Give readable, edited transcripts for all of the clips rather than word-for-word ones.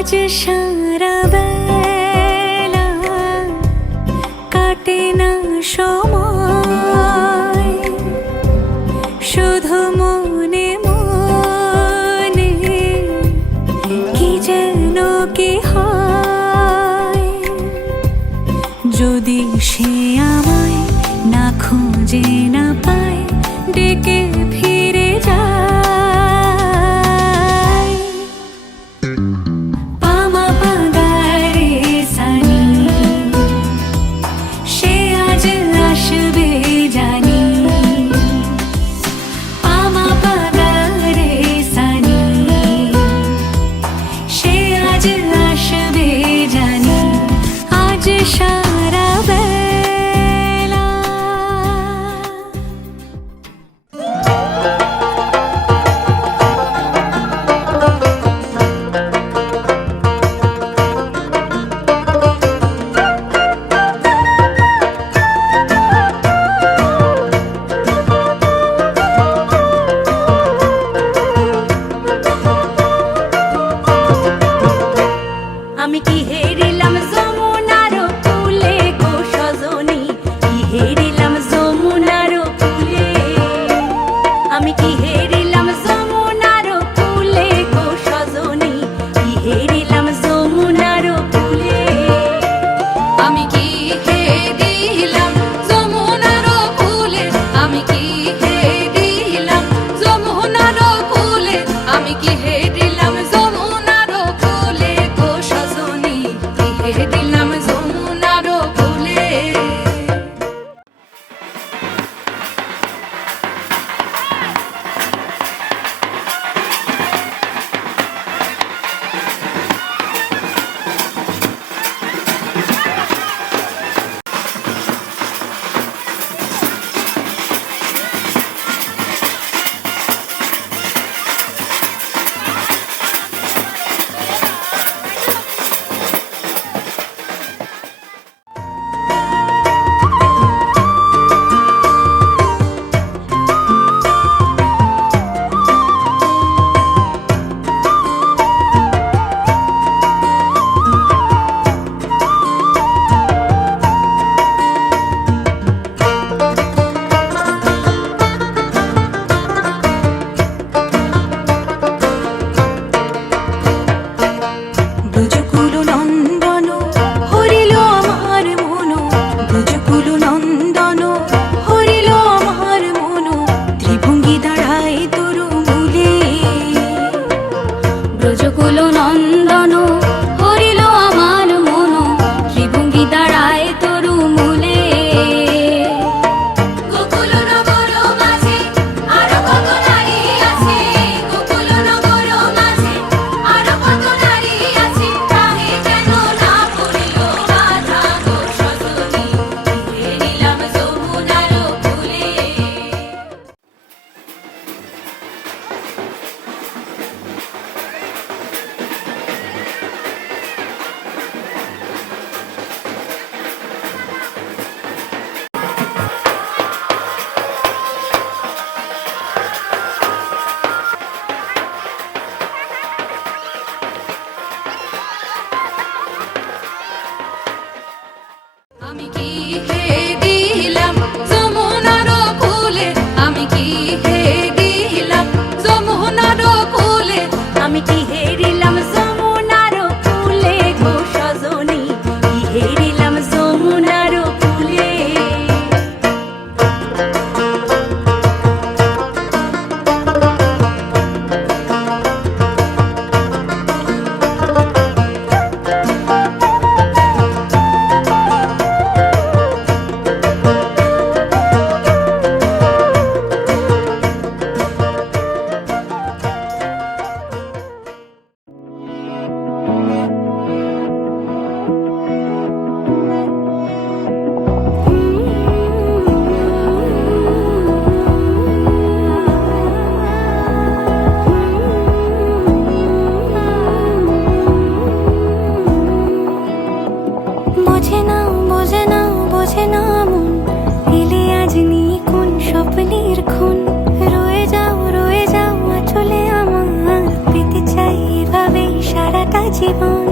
আজ সারা বেলা কাটে না সময়, শুধু মনে মনে কি যেন কি হয়। যদি সে আমায় না খুঁজে না পায়, ডেকে ফিরে যায়। পামা পাগারে সানি, সে আজ আসবে জানি। পামা পাগারে সানি, সে আজ আসবে জানি। আজ সারা বেলা আমি কি হেরিলাম যমুনার কূলে, জীবন।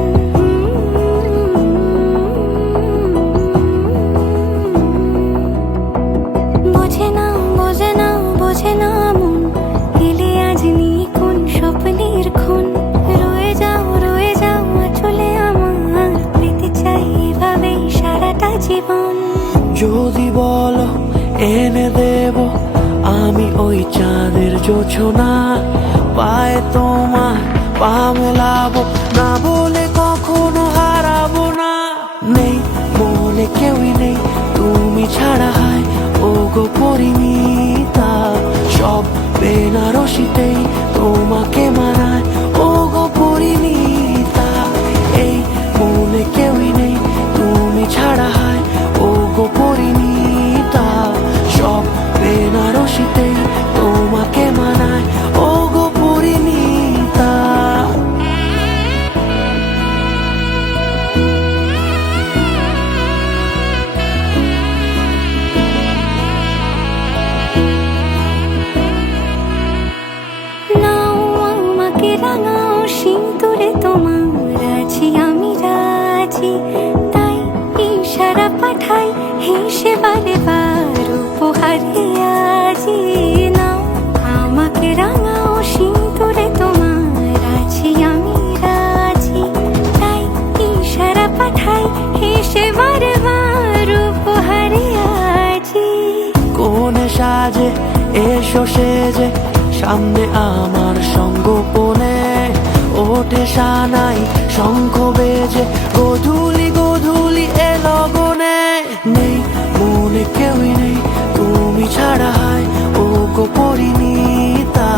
বোঝে না বোঝে না বোঝে না মন, এলে আজ নিকুন স্বপ্নের খুন। রয়ে যাও চলে আমার, পেতে চাই এভাবেই সারাটা জীবন। যদি বলো এনে দেব আমি ওই চাঁদের জোছনা, পায়ে তোমার পা মেলাবো, না বলে কখনো হারাবো না। নেই মনে কেউই নেই তুমি ছাড়া, হায় ও গো পরিণীতা। সব বেনারসিতেই তোমাকে মানায় ও গো পরিণীতা। এই মনে কেউই নেই তুমি ছাড়া, হায় ও গো পরিণীতা। সব বেনারসিতেই তোমাকে মানায় ও গো পরিণীতা। নাও আমাকে রাঙাও সিঁদুরে তোমার, আছি আমি রাজি। তাই ইশারা পাঠাই হেসে বারে বার উপহারে আজি। নাও আমাকে রাঙাও সিঁদুরে তোমার, আছি আমি রাজি। তাই ইশারা পাঠাই হেসে বারে বার উপহারে আজি। কোনে সাজে এসো সেজে সামনে আমার সঙ্গোপনে, ওঠে সানাই শঙ্খ বেজে গধূলি গধূলি এ লগনে। নেই মনে কেউই নেই তুমি ছাড়া, হায় ও গো পরিণীতা।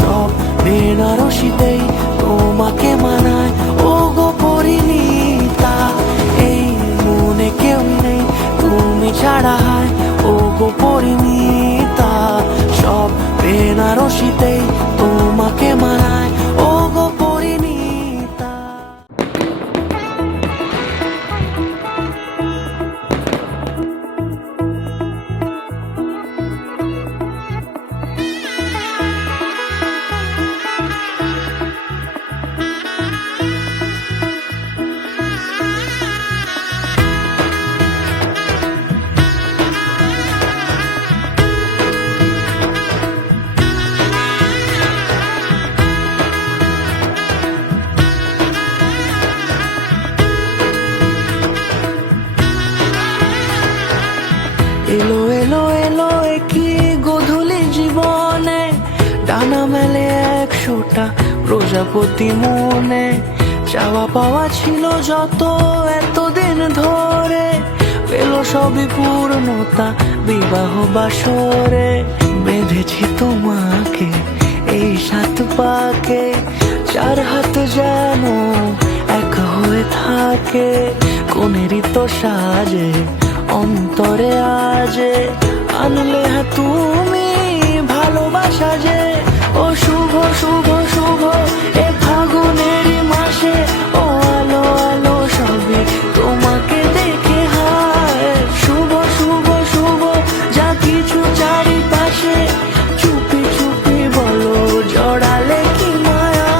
সব বেনারসিতেই তোমাকে মানায় ও গো পরিণীতা। এই মনে কেউই নেই তুমি ছাড়া, হায় ও গো পরিণীতা। সব বেনারসিতেই তোমাকে মানায় ও গো পরিণীতা। এলো এলো এলো কি গধূলি জীবনে, ডানা মেলে 100টা প্রজাপতি মনে। চাওয়া পাওয়া ছিল যত এতদিন ধরে, পেল সবই পূর্ণতা বিবাহ বাসরে। বেঁধেছি তোমাকে এই 7 পাকে, 4 হাত যেন এক হয়ে থাকে। কোনেরই তো সাজে অন্তরে আজে, আনলে হ্যাঁ তুমি ভালোবাসা যে। ও শুভ শুভ শুভ এ ফাগুনের মাসে, ও আলো আলো সবে তোমাকে দেখে হায়। শুভ শুভ শুভ যা কিছু চারিপাশে, চুপি চুপি বলো জড়ালে কি মায়া।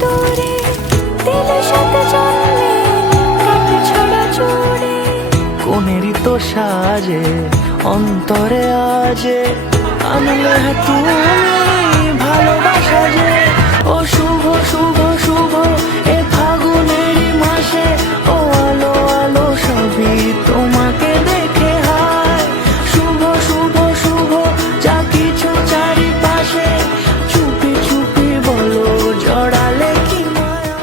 দূরে দিলে সাথে জন্মে কাটে ছড়া জুড়ে কোনেরই তো সাজে অন্তরে আজে আনলে তুমি ভালোবাসা যে ও শুভ শুভ শুভ এ ফাগুনেরই মাসে ও আলো আলো সবই তোমাকে দেখে হায় শুভ শুভ শুভ যা কিছু চারিপাশে চুপি চুপি বলো জড়ালে কি মায়া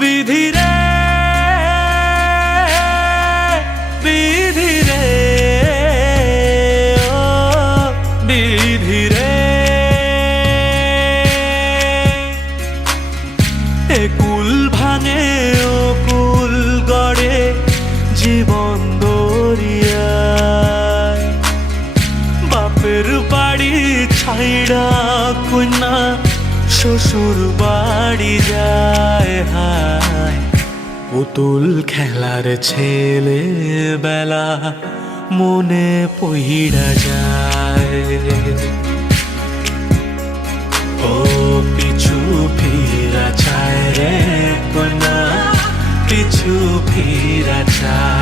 বিধিরে বিধিরে ও বিধিরে এ কুল ভাঙে ও কুল গড়ে জীবন দরিয়ায় বাপের বাড়ি ছাইড়া কন্যা শ্বশুর বাড়ি যায় হায় পুতুল খেলার ছেলে বেলা মনে পইড়া যায় ও পিছু ফিরা চায় রে কন্যা পিছু ফিরা চায়